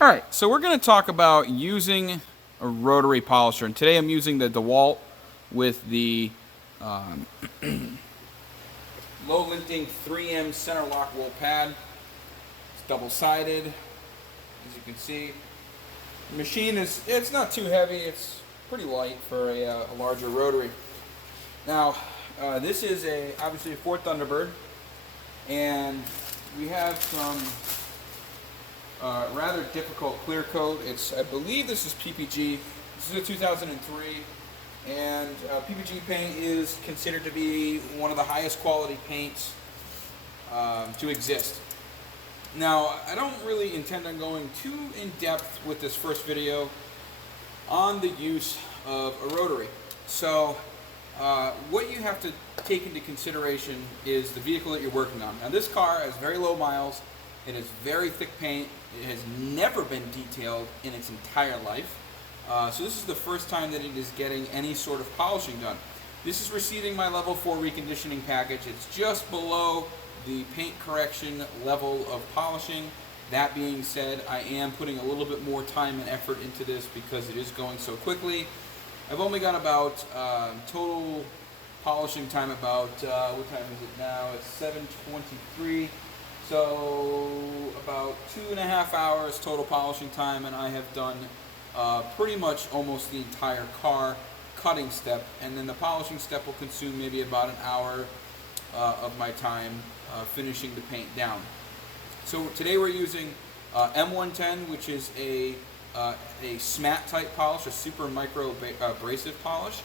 Alright, so we're going to talk about using a rotary polisher, and today I'm using the DeWalt with the low linting 3M center lock wool pad. It's double-sided, as you can see. The machine it's not too heavy, it's pretty light for a larger rotary. Now, this is obviously a Ford Thunderbird, and we have some rather difficult clear coat. I believe this is PPG. This is a 2003, and PPG paint is considered to be one of the highest quality paints to exist. Now, I don't really intend on going too in depth with this first video on the use of a rotary. So, what you have to take into consideration is the vehicle that you're working on. Now, this car has very low miles. It is very thick paint. It has never been detailed in its entire life. So this is the first time that it is getting any sort of polishing done. This is receiving my level 4 reconditioning package. It's just below the paint correction level of polishing. That being said, I am putting a little bit more time and effort into this because it is going so quickly. I've only got about total polishing time about, what time is it now? It's 7:23. So about 2.5 hours total polishing time, and I have done pretty much almost the entire car cutting step, and then the polishing step will consume maybe about an hour of my time finishing the paint down. So today we're using M110, which is a SMAT type polish, a super micro abrasive polish,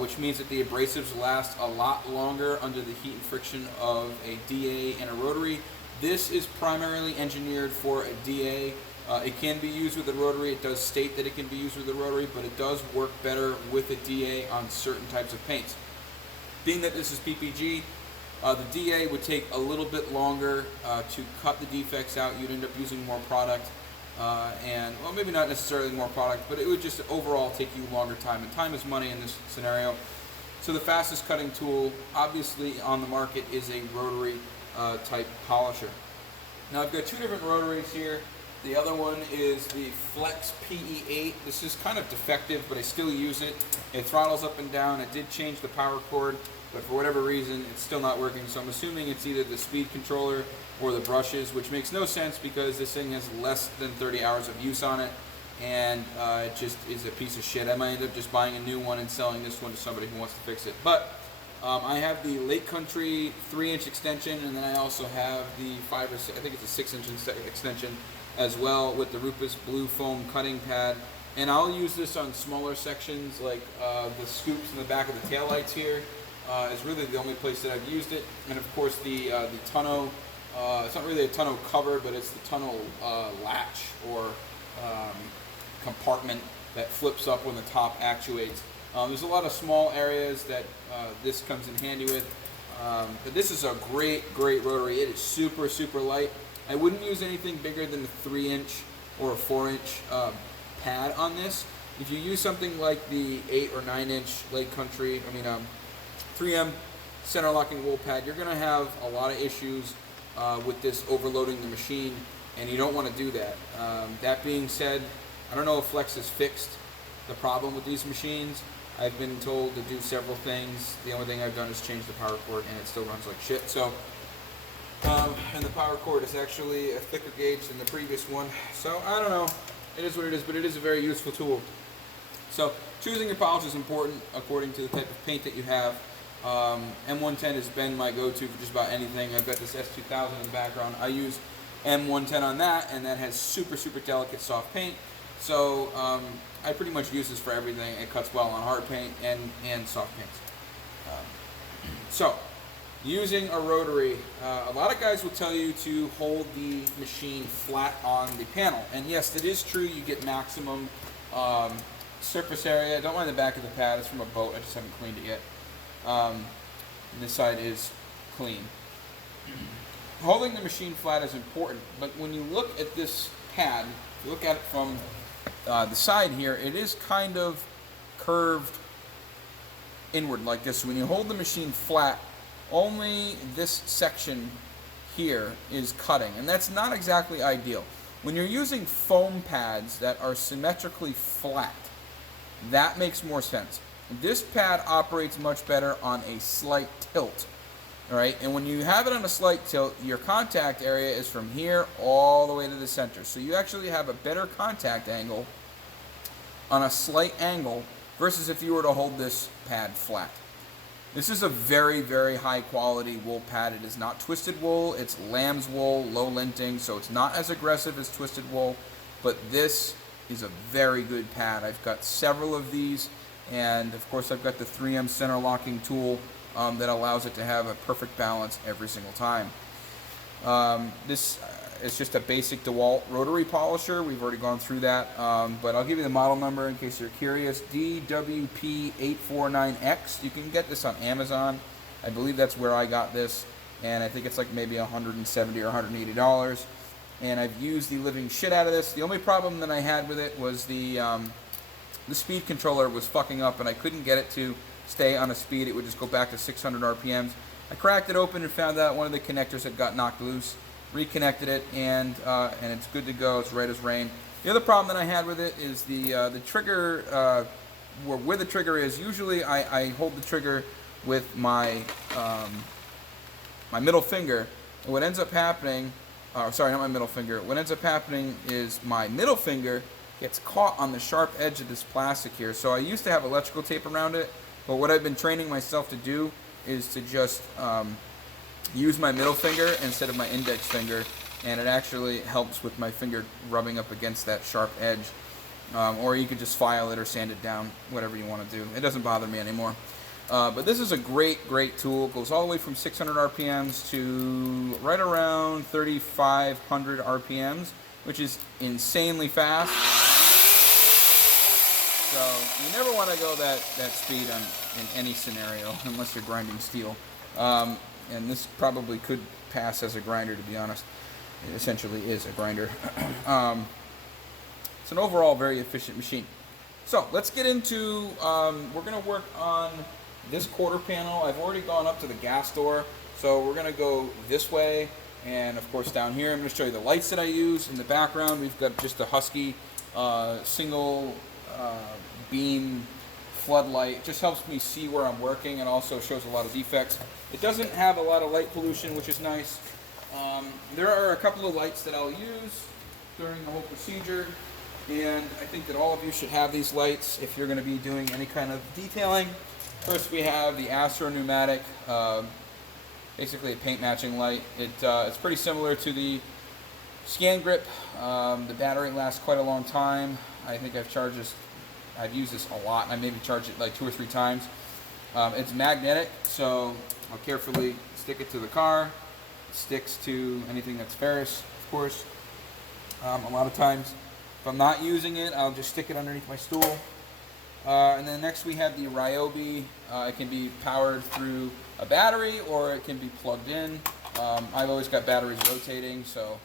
which means that the abrasives last a lot longer under the heat and friction of a DA and a rotary. This is primarily engineered for a DA. It can be used with a rotary. It does state that it can be used with a rotary, but it does work better with a DA on certain types of paints. Being that this is PPG, the DA would take a little bit longer to cut the defects out. You'd end up using more product, and well, maybe not necessarily more product, but it would just overall take you longer time, and time is money in this scenario. So the fastest cutting tool, obviously on the market, is a rotary type polisher. Now I've got two different rotaries here. The other one is the Flex PE8. This is kind of defective, but I still use it. It throttles up and down. It did change the power cord, but for whatever reason, it's still not working. So I'm assuming it's either the speed controller or the brushes, which makes no sense because this thing has less than 30 hours of use on it, and it just is a piece of shit. I might end up just buying a new one and selling this one to somebody who wants to fix it. But I have the Lake Country 3-inch extension, and then I also have the 5 or 6, I think it's a 6-inch extension as well, with the Rupus Blue Foam cutting pad. And I'll use this on smaller sections, like the scoops in the back of the taillights here is really the only place that I've used it. And of course the tonneau, it's not really a tonneau cover, but it's the tonneau latch or compartment that flips up when the top actuates. There's a lot of small areas that this comes in handy with, but this is a great rotary. It is super light. I wouldn't use anything bigger than a 3-inch or a 4-inch pad on this. If you use something like the 8 or 9-inch Lake Country, 3M center locking wool pad, you're going to have a lot of issues with this overloading the machine, and you don't want to do that. That being said, I don't know if Flex has fixed the problem with these machines. I've been told to do several things. The only thing I've done is change the power cord, and it still runs like shit. So, and the power cord is actually a thicker gauge than the previous one. So I don't know. It is what it is, but it is a very useful tool. So choosing your polish is important according to the type of paint that you have. M110 has been my go-to for just about anything. I've got this S2000 in the background. I use M110 on that, and that has super delicate soft paint. So I pretty much use this for everything. It cuts well on hard paint and soft paints. So using a rotary, a lot of guys will tell you to hold the machine flat on the panel. And yes, it is true, you get maximum surface area. Don't mind the back of the pad, it's from a boat, I just haven't cleaned it yet. And this side is clean. Holding the machine flat is important, but when you look at this pad, if you look at it from the side here, it is kind of curved inward like this. So when you hold the machine flat, only this section here is cutting, and that's not exactly ideal. When you're using foam pads that are symmetrically flat, that makes more sense. This pad operates much better on a slight tilt. All right, and when you have it on a slight tilt, your contact area is from here all the way to the center. So you actually have a better contact angle on a slight angle versus if you were to hold this pad flat. This is a very, very high quality wool pad. It is not twisted wool, it's lamb's wool, low linting, so it's not as aggressive as twisted wool, but this is a very good pad. I've got several of these, and of course I've got the 3M center locking tool that allows it to have a perfect balance every single time. This is just a basic DeWalt rotary polisher. We've already gone through that, but I'll give you the model number in case you're curious. DWP849X. You can get this on Amazon. I believe that's where I got this, and I think it's like maybe $170 or $180. And I've used the living shit out of this. The only problem that I had with it was the speed controller was fucking up, and I couldn't get it to stay on a speed. It would just go back to 600 RPMs. I cracked it open and found out one of the connectors had got knocked loose. Reconnected it, and it's good to go. It's right as rain. The other problem that I had with it is the trigger, where the trigger is. Usually I hold the trigger with my my middle finger. And what ends up happening, sorry, not my middle finger. What ends up happening is my middle finger gets caught on the sharp edge of this plastic here. So I used to have electrical tape around it, but what I've been training myself to do is to just use my middle finger instead of my index finger, and it actually helps with my finger rubbing up against that sharp edge. Or you could just file it or sand it down, whatever you want to do. It doesn't bother me anymore. But this is a great, great tool. It goes all the way from 600 RPMs to right around 3,500 RPMs, which is insanely fast. So you never want to go that speed in any scenario unless you're grinding steel. And this probably could pass as a grinder, to be honest. It essentially is a grinder. It's an overall very efficient machine. So let's get into, we're going to work on this quarter panel. I've already gone up to the gas door, so we're going to go this way. And of course down here I'm going to show you the lights that I use. In the background we've got just a Husky single beam floodlight. It just helps me see where I'm working and also shows a lot of defects. It doesn't have a lot of light pollution, which is nice. There are a couple of lights that I'll use during the whole procedure, and I think that all of you should have these lights if you're going to be doing any kind of detailing. First we have the Astro Pneumatic, basically a paint matching light. It's pretty similar to the Scan Grip. The battery lasts quite a long time. I think I've used this a lot. I maybe charged it like 2 or 3 times. It's magnetic, so I'll carefully stick it to the car. It sticks to anything that's ferrous, of course. A lot of times, if I'm not using it, I'll just stick it underneath my stool. And then next we have the Ryobi. It can be powered through a battery or it can be plugged in. I've always got batteries rotating, so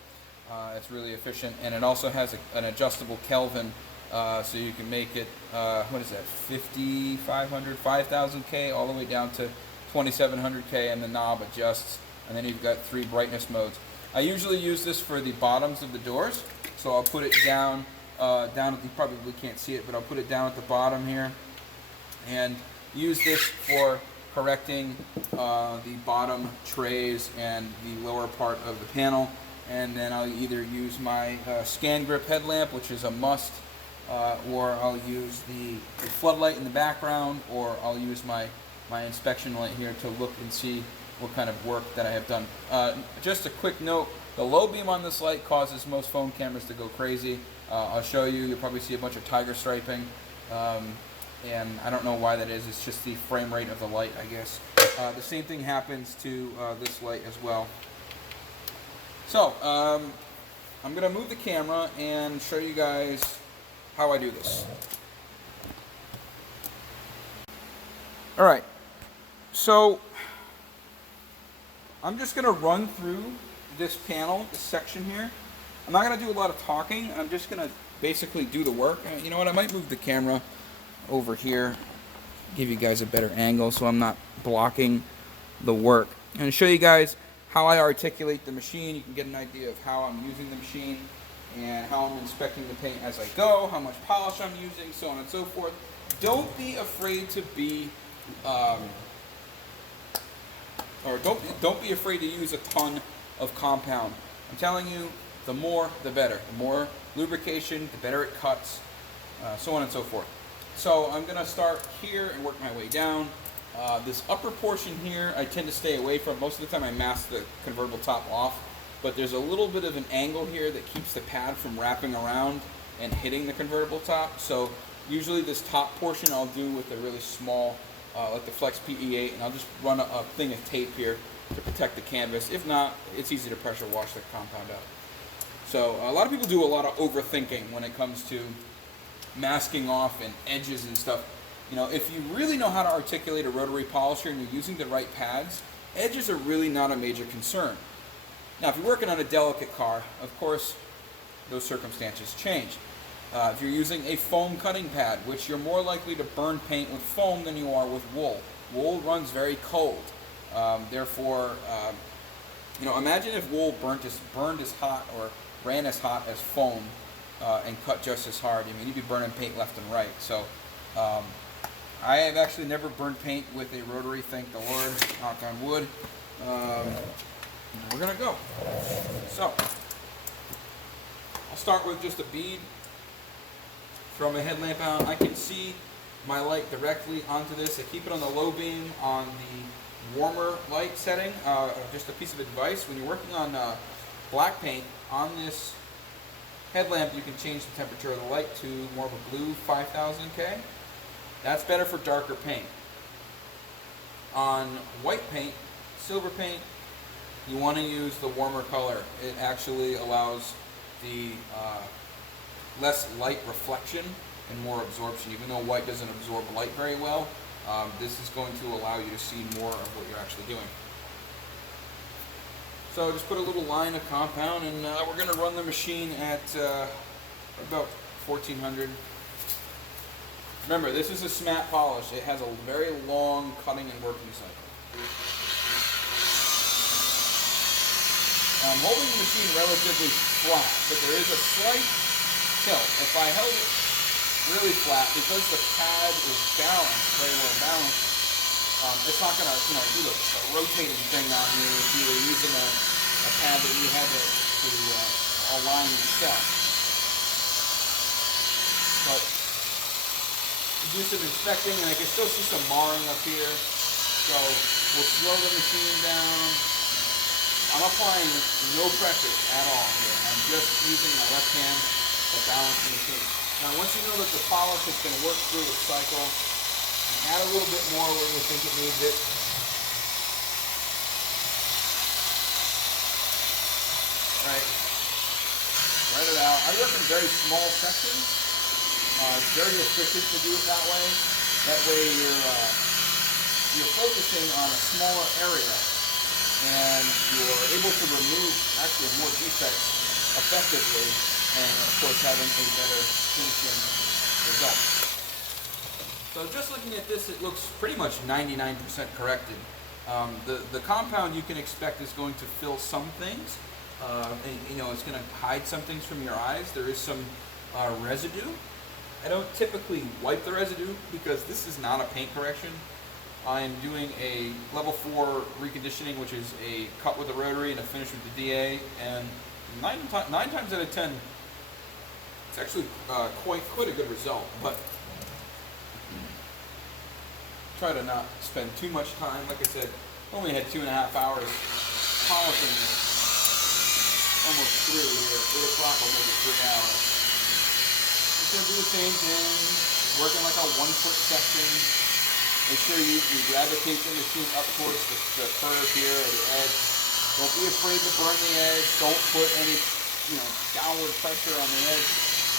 it's really efficient. And it also has an adjustable Kelvin. So you can make it, what is that, 5,500, 5,000K, all the way down to 2,700K, and the knob adjusts, and then you've got 3 brightness modes. I usually use this for the bottoms of the doors, so I'll put it down you probably can't see it, but I'll put it down at the bottom here, and use this for correcting the bottom trays and the lower part of the panel. And then I'll either use my Scan Grip headlamp, which is a must, or I'll use the floodlight in the background, or I'll use my inspection light here to look and see what kind of work that I have done. Just a quick note, the low beam on this light causes most phone cameras to go crazy. I'll show you. You'll probably see a bunch of tiger striping, and I don't know why that is. It's just the frame rate of the light, I guess. The same thing happens to this light as well. So, I'm going to move the camera and show you guys how I do this. Alright, so I'm just going to run through this panel, this section here. I'm not going to do a lot of talking. I'm just going to basically do the work. You know what, I might move the camera over here, give you guys a better angle so I'm not blocking the work. I'm going to show you guys how I articulate the machine. You can get an idea of how I'm using the machine and how I'm inspecting the paint as I go, how much polish I'm using, so on and so forth. Don't be afraid to be, don't be afraid to use a ton of compound. I'm telling you, the more, the better. The more lubrication, the better it cuts, so on and so forth. So I'm going to start here and work my way down. This upper portion here, I tend to stay away from. Most of the time I mask the convertible top off, but there's a little bit of an angle here that keeps the pad from wrapping around and hitting the convertible top. So usually this top portion I'll do with a really small, like the Flex PE8, and I'll just run a thing of tape here to protect the canvas. If not, it's easy to pressure wash the compound out. So a lot of people do a lot of overthinking when it comes to masking off and edges and stuff. You know, if you really know how to articulate a rotary polisher and you're using the right pads, edges are really not a major concern. Now, if you're working on a delicate car, of course, those circumstances change. If you're using a foam cutting pad, which you're more likely to burn paint with foam than you are with wool. Wool runs very cold. Therefore, you know, imagine if wool burned as hot or ran as hot as foam and cut just as hard. I mean, you'd be burning paint left and right. So, I have actually never burned paint with a rotary, thank the Lord, knock on wood. We're going to go. So, I'll start with just a bead. Throw my headlamp on. I can see my light directly onto this. I keep it on the low beam on the warmer light setting. Just a piece of advice, when you're working on black paint, on this headlamp you can change the temperature of the light to more of a blue 5000K. That's better for darker paint. On white paint, silver paint, you want to use the warmer color. It actually allows the less light reflection and more absorption. Even though white doesn't absorb light very well, this is going to allow you to see more of what you're actually doing. So just put a little line of compound, and we're going to run the machine at about 1400. Remember, this is a matte polish. It has a very long cutting and working cycle. I'm holding the machine relatively flat, but there is a slight tilt. If I held it really flat, because the pad is balanced, very well balanced, it's not going to, you know, do a rotating thing on you if you were using a pad that you had to align yourself. But do some inspecting, and I can still see some marring up here. So we'll slow the machine down. I'm applying no pressure at all here. I'm just using my left hand to balance the machine. Now, once you know that the polish has been worked through its cycle, add a little bit more when you think it needs it. Right. Spread it out. I work in very small sections. It's very efficient to do it that way. That way you're focusing on a smaller area, and you're able to remove actually more defects effectively, and of course having a better finishing result. So just looking at this, it looks pretty much 99% corrected. The compound you can expect is going to fill some things. And, you know, it's going to hide some things from your eyes. There is some residue. I don't typically wipe the residue because this is not a paint correction. I'm doing a level 4 reconditioning, which is a cut with a rotary and a finish with the DA, and 9 times out of 10, it's actually quite a good result. But try to not spend too much time. Like I said, only had 2.5 hours polishing this. Almost through here. 8 o'clock will make it 3 hours. Just gonna do the same thing, working like a 1 foot section. Make sure you gravitate the machine up towards the curve here or the edge. Don't be afraid to burn the edge. Don't put any, you know, downward pressure on the edge.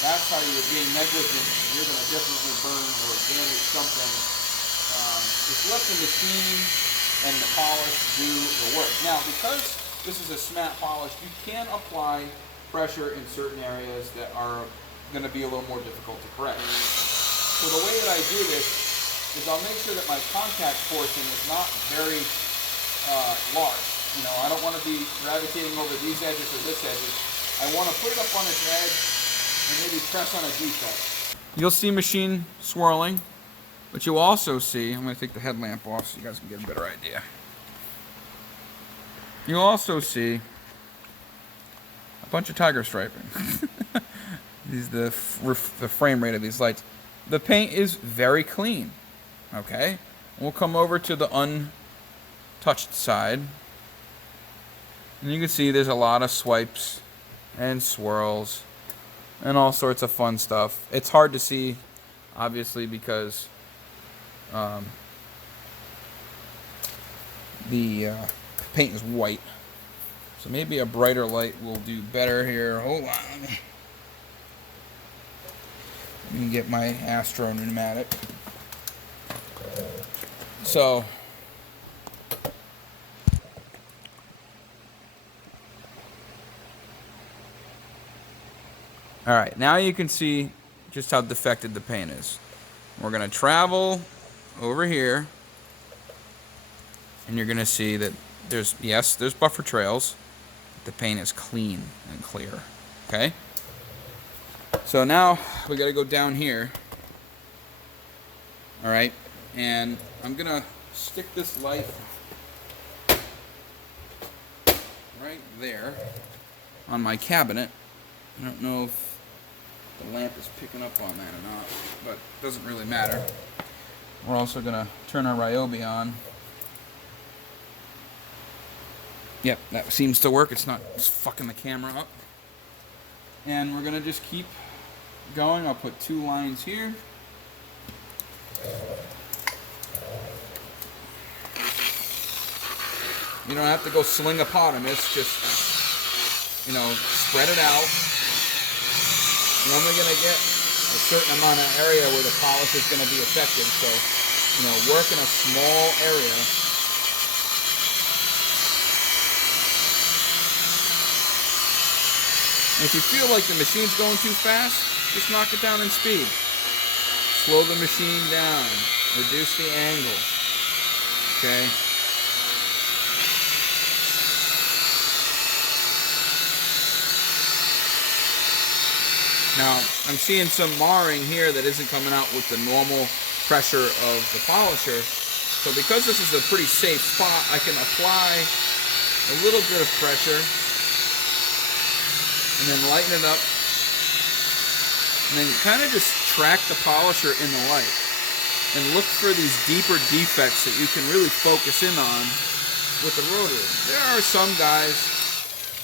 That's how you're being negligent. You're gonna definitely burn or damage something. Just let the machine and the polish do the work. Now, because this is a matte polish, you can apply pressure in certain areas that are going to be a little more difficult to correct. So the way that I do this is I'll make sure that my contact portion is not very large. You know, I don't want to be gravitating over these edges or this edges. I want to put it up on its edge and maybe press on a defect. You'll see machine swirling, but you also see, I'm going to take the headlamp off so you guys can get a better idea. You'll also see a bunch of tiger striping. These the frame rate of these lights. The paint is very clean. Okay, we'll come over to the untouched side, and you can see there's a lot of swipes and swirls and all sorts of fun stuff. It's hard to see, obviously, because the paint is white. So maybe a brighter light will do better here. Hold on. Let me get my Astro pneumatic. So, all right, now you can see just how defected the paint is. We're going to travel over here, and you're going to see that there's buffer trails. The paint is clean and clear. Okay? So now we got to go down here. All right? And I'm going to stick this light right there on my cabinet. I don't know if the lamp is picking up on that or not, but it doesn't really matter. We're also going to turn our Ryobi on. Yep, that seems to work. It's not fucking the camera up. And we're going to just keep going. I'll put 2 lines here. You don't have to go sling a potamus. Just, you know, spread it out. You're only going to get a certain amount of area where the polish is going to be effective. So, you know, work in a small area. If you feel like the machine's going too fast, just knock it down in speed. Slow the machine down. Reduce the angle. Okay? Now, I'm seeing some marring here that isn't coming out with the normal pressure of the polisher. So because this is a pretty safe spot, I can apply a little bit of pressure and then lighten it up, and then kind of just track the polisher in the light and look for these deeper defects that you can really focus in on with the Rotary. There are some guys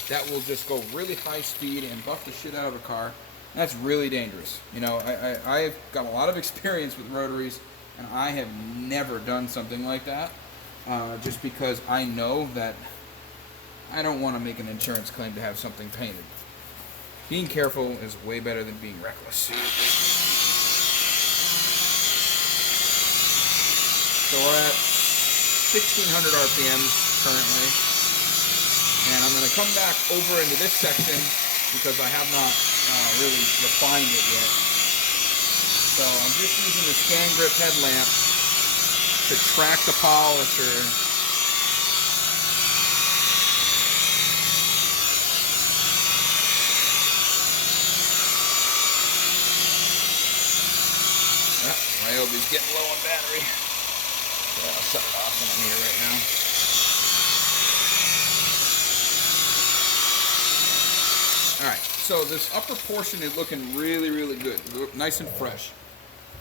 that will just go really high speed and buff the shit out of a car. That's really dangerous. You know, I've got a lot of experience with Rotaries, and I have never done something like that, just because I know that I don't want to make an insurance claim to have something painted. Being careful is way better than being reckless. So we're at 1600 RPMs currently. And I'm going to come back over into this section because I have not really refined it yet. So I'm just using the scan grip headlamp to track the polisher. Ryobi's getting low on battery. So I'll shut it off when I'm here right now. Alright, so this upper portion is looking really, really good. Nice and fresh.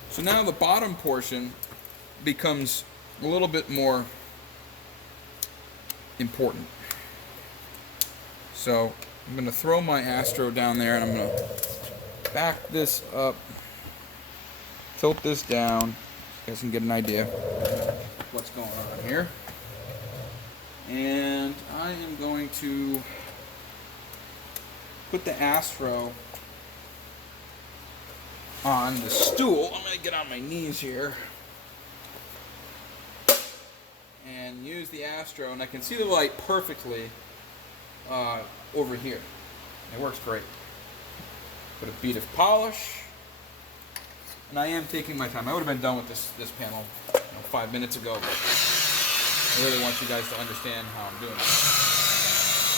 So now the bottom portion becomes a little bit more important. So I'm going to throw my Astro down there and I'm going to back this up. Tilt this down, you guys can get an idea of what's going on here. And I am going to put the Astro on the stool. I'm going to get on my knees here and use the Astro, and I can see the light perfectly over here. It works great. Put a bead of polish. And I am taking my time. I would have been done with this panel 5 minutes ago, but I really want you guys to understand how I'm doing it.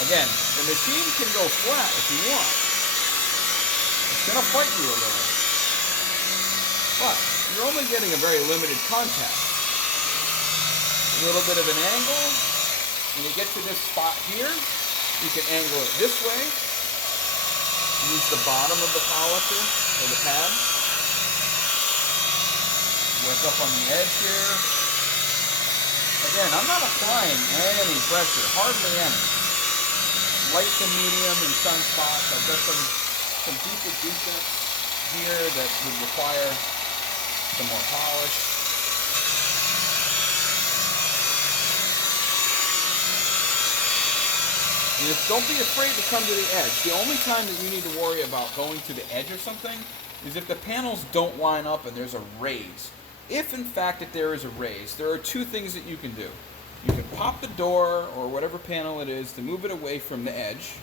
Again, the machine can go flat if you want. It's going to fight you a little. But you're only getting a very limited contact. A little bit of an angle. When you get to this spot here, you can angle it this way. Use the bottom of the polisher or the pad. Work up on the edge here. Again, I'm not applying any pressure, hardly any. Light to medium in some spots. I've got some deeper defects here that would require some more polish. And don't be afraid to come to the edge. The only time that you need to worry about going to the edge of something is if the panels don't line up and there's a raise. If in fact that there is a raise, there are two things that you can do. You can pop the door or whatever panel it is to move it away from the edge.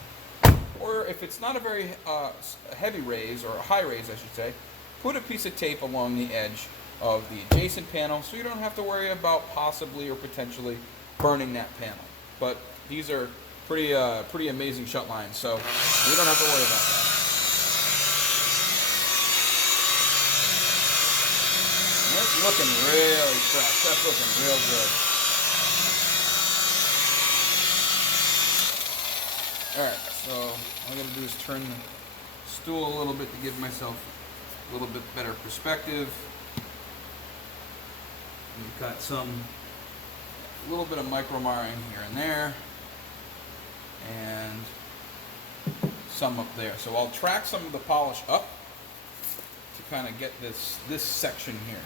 Or if it's not a very heavy raise, or a high raise I should say, put a piece of tape along the edge of the adjacent panel so you don't have to worry about possibly or potentially burning that panel. But these are pretty amazing shut lines, so we don't have to worry about that. And it's looking really fresh. That's looking real good. Alright, so all I gotta do is turn the stool a little bit to give myself a little bit better perspective. We've got a little bit of micro marring here and there, and some up there. So I'll track some of the polish up to kind of get this section here.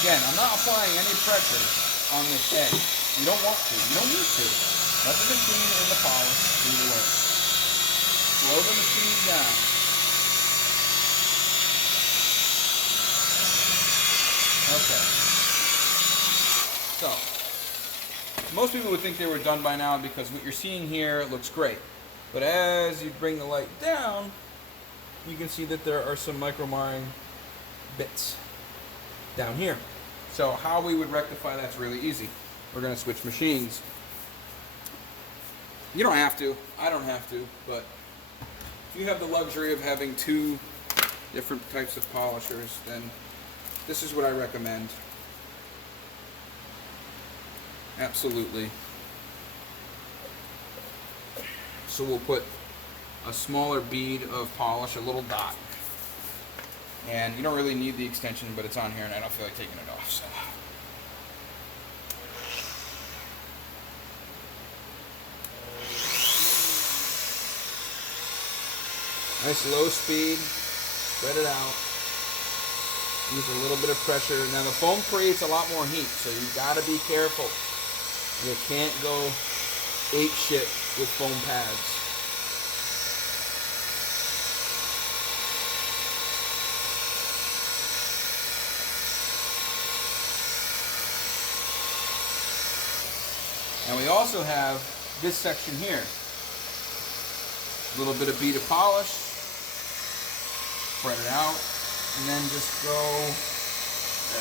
Again, I'm not applying any pressure on this edge. You don't want to. You don't need to. Let the machine and the polish do the work. Slow the machine down. Okay. So, most people would think they were done by now because what you're seeing here looks great. But as you bring the light down, you can see that there are some micro marring bits down here. So how we would rectify that's really easy. We're going to switch machines. You don't have to. I don't have to. But if you have the luxury of having two different types of polishers, then this is what I recommend. Absolutely. So we'll put a smaller bead of polish, a little dot. And you don't really need the extension, but it's on here and I don't feel like taking it off. So. Nice low speed, spread it out. Use a little bit of pressure. Now the foam creates a lot more heat, so you've got to be careful. You can't go ape shit with foam pads. And we also have this section here. A little bit of bead of polish, spread it out, and then just go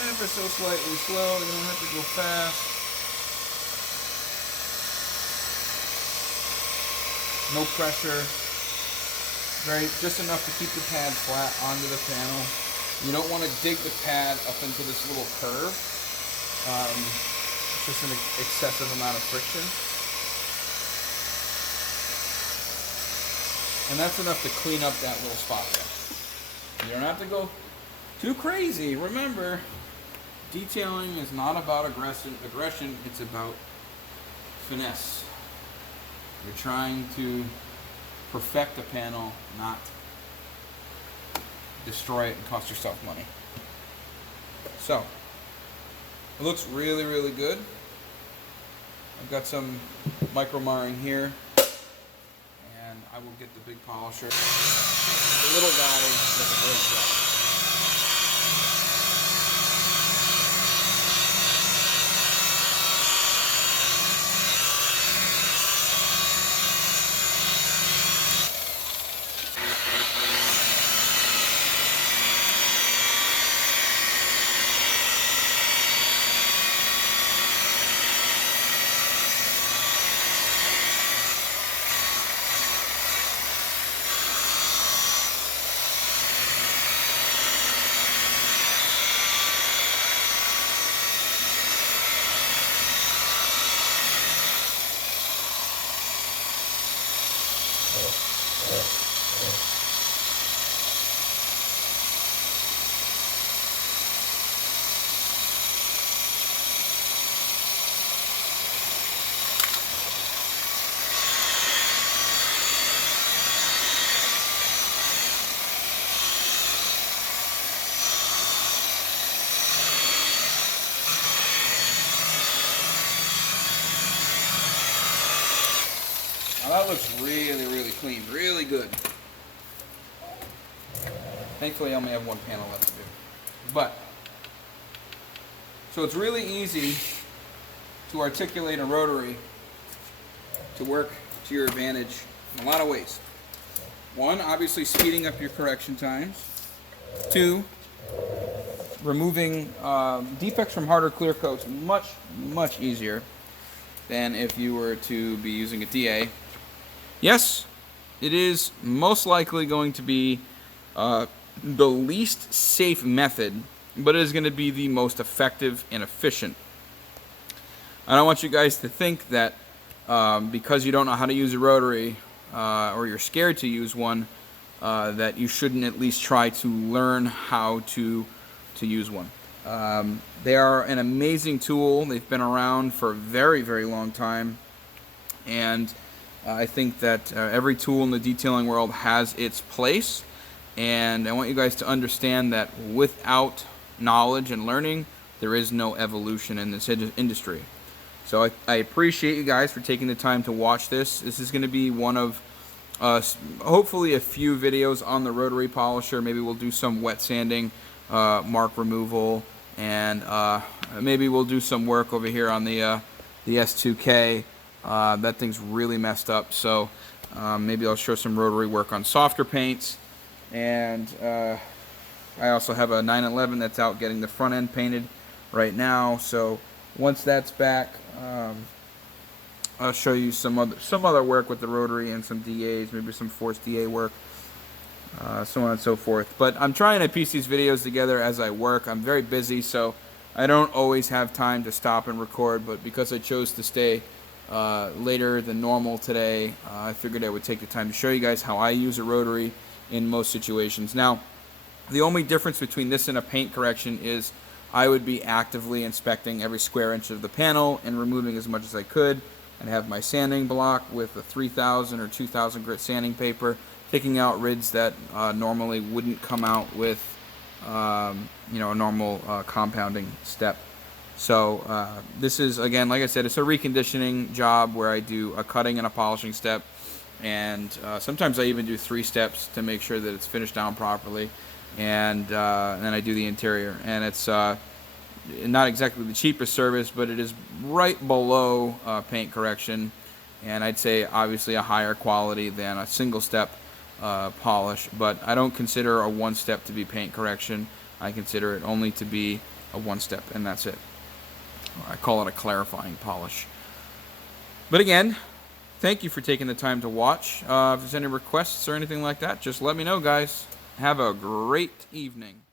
ever so slightly slow. You don't have to go fast. No pressure. Just enough to keep the pad flat onto the panel. You don't want to dig the pad up into this little curve. Just an excessive amount of friction. And that's enough to clean up that little spot there. You don't have to go too crazy. Remember, detailing is not about aggression, it's about finesse. You're trying to perfect a panel, not destroy it and cost yourself money. So, it looks really, really good. I've got some micro marring here, and I will get the big polisher. The little guy does a great job. Now that looks really, really clean, really good. Thankfully, I only have one panel left to do. But, so it's really easy to articulate a rotary to work to your advantage in a lot of ways. One, obviously speeding up your correction times. Two, removing defects from harder clear coats much easier than if you were to be using a DA. Yes, it is most likely going to be the least safe method, but it is going to be the most effective and efficient. I don't want you guys to think that because you don't know how to use a rotary or you're scared to use one, that you shouldn't at least try to learn how to use one. They are an amazing tool. They've been around for a very, very long time, and I think that every tool in the detailing world has its place, and I want you guys to understand that without knowledge and learning, there is no evolution in this industry. So I appreciate you guys for taking the time to watch this. This is going to be one of hopefully a few videos on the rotary polisher. Maybe we'll do some wet sanding, mark removal, and maybe we'll do some work over here on the S2K. That thing's really messed up, so maybe I'll show some rotary work on softer paints. And I also have a 911 that's out getting the front end painted right now, so once that's back, I'll show you some other work with the rotary and some DAs, maybe some forced DA work, so on and so forth. But I'm trying to piece these videos together as I work. I'm very busy, so I don't always have time to stop and record, but because I chose to stay later than normal today, I figured I would take the time to show you guys how I use a rotary in most situations. Now, the only difference between this and a paint correction is I would be actively inspecting every square inch of the panel and removing as much as I could, and have my sanding block with a 3000 or 2000 grit sanding paper, picking out rids that normally wouldn't come out with a normal compounding step. So this is, again, like I said, it's a reconditioning job where I do a cutting and a polishing step, and sometimes I even do 3 steps to make sure that it's finished down properly, and then I do the interior. And it's not exactly the cheapest service, but it is right below paint correction, and I'd say obviously a higher quality than a single step polish. But I don't consider a 1-step to be paint correction. I consider it only to be a 1-step, and that's it. I call it a clarifying polish. But again, thank you for taking the time to watch. If there's any requests or anything like that, just let me know, guys. Have a great evening.